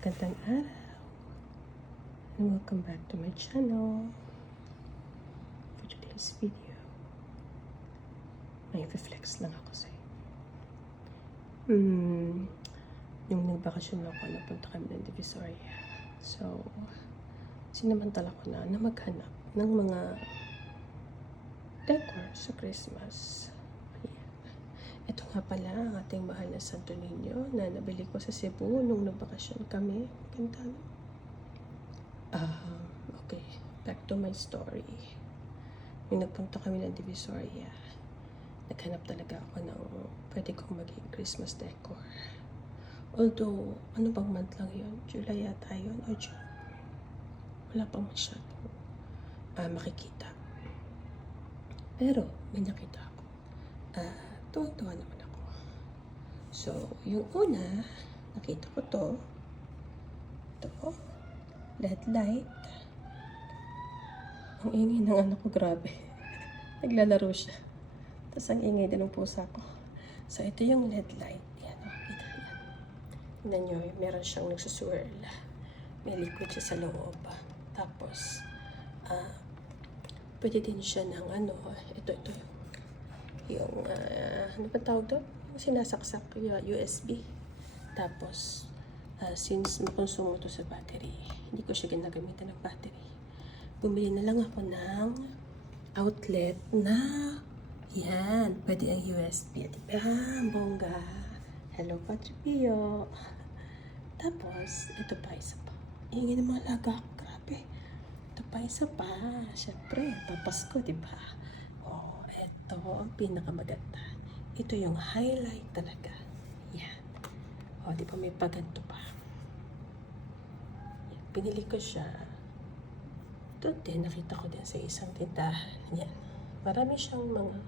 Magandang araw and welcome back to my channel. For today's video, may flex lang ako sa'yo. Yung nagbakasyon ako, napunta kami ng Divisoria. So, sinamantala ko na maghanap ng mga decor sa Christmas. Ito nga pala ang ating mahal na Santo Niño na nabili ko sa Cebu nung nagbakasyon kami. Ganda, no? Okay, back to my story. Nung nagpunta kami ng Divisoria, naghanap talaga ako ng pwede kong maging Christmas decor. Although, ano bang month lang yun? July yata yun o June? Wala pang masyado makikita. Pero, may nakita ako. Tuwang-tuwa naman ako. So, yung una, nakita ko to. Ito, LED light. Ang ingay ng anak ko, grabe. Naglalaro siya. Tapos ang ingay din ng pusa ko. So, ito yung LED light. Yan, kita yan. Tignan nyo, meron siyang nagsuswirl. May liquid siya sa loob. Tapos, pwede din siya ng ito yung ano ba tawag doon? Yung sinasaksak, yung USB. Tapos, since makonsumo to sa battery, hindi ko siya ginagamitan ng battery. Bumili na lang ako ng outlet na yan, pwede ang USB. Diba? Bongga. Hello, Padre Pio. Tapos, ito pa, isa pa. Ingin ng mga laga. Grabe. Ito pa, isa pa. Siyempre, papasko, diba? Ito ang pinakamaganda. Ito yung highlight talaga. Yan. Di ba may paganto pa? Yan. Pinili ko siya. Ito din, nakita ko din sa isang tindahan. Yan. Marami siyang mga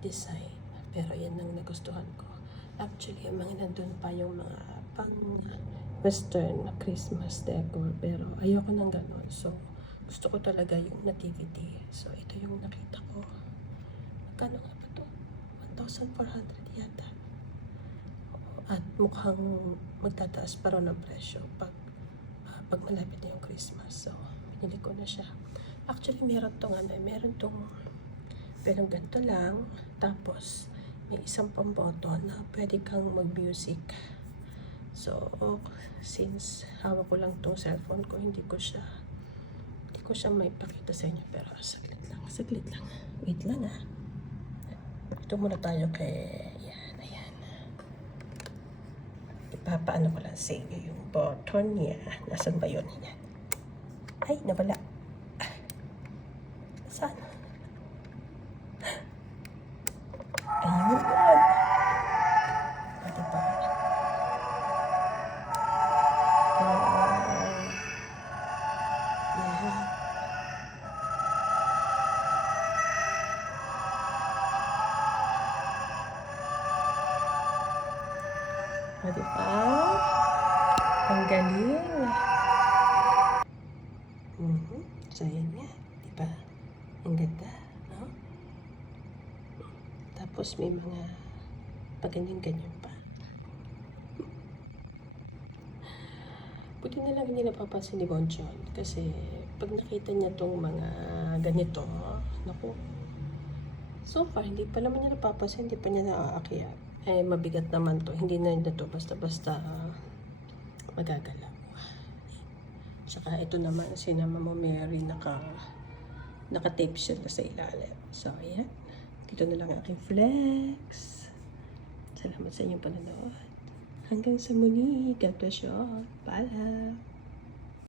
design. Pero yan ang nagustuhan ko. Actually, yung mga nandun pa yung mga pang-western na Christmas decor. Pero ayoko nang ganon. So, gusto ko talaga yung nativity. So, ito yung nakita ko. Magkano nga ba ito? 1,400 yata. At mukhang magtataas pa rin ang presyo pag malapit na yung Christmas. So, pinili ko na siya. Actually, meron pero ganito lang. Tapos, may isang pamboton na pwede kang mag-music. So, since hawak ko lang tong cellphone ko, hindi ko siya may pakita sa inyo, pero saglit lang. Wait lang Ito muna tayo kay, ayan. Ipapaano ko lang sa inyo yung button niya. Nasaan ba yun? Yan. Ay, nawala. Saan? Ayun. Diba? Yan. Diba? Ang galing. So, yan nga. Diba? Ang ganda. No? Tapos, may mga paganyan-ganyan pa. Buti na lang hindi napapansin ni Bonchon. Kasi, pag nakita niya tong mga ganito, naku, so far, hindi pa naman niya napapansin, hindi pa niya naaakyat. Mabigat naman to. Hindi na ito basta-basta magagalaw. Tsaka ito naman, sinama mo Mary, naka-tape siya sa ilalim. So, ayan. Dito na lang aking flex. Salamat sa inyong panonood. Hanggang sa muli. God bless you all. Paalam.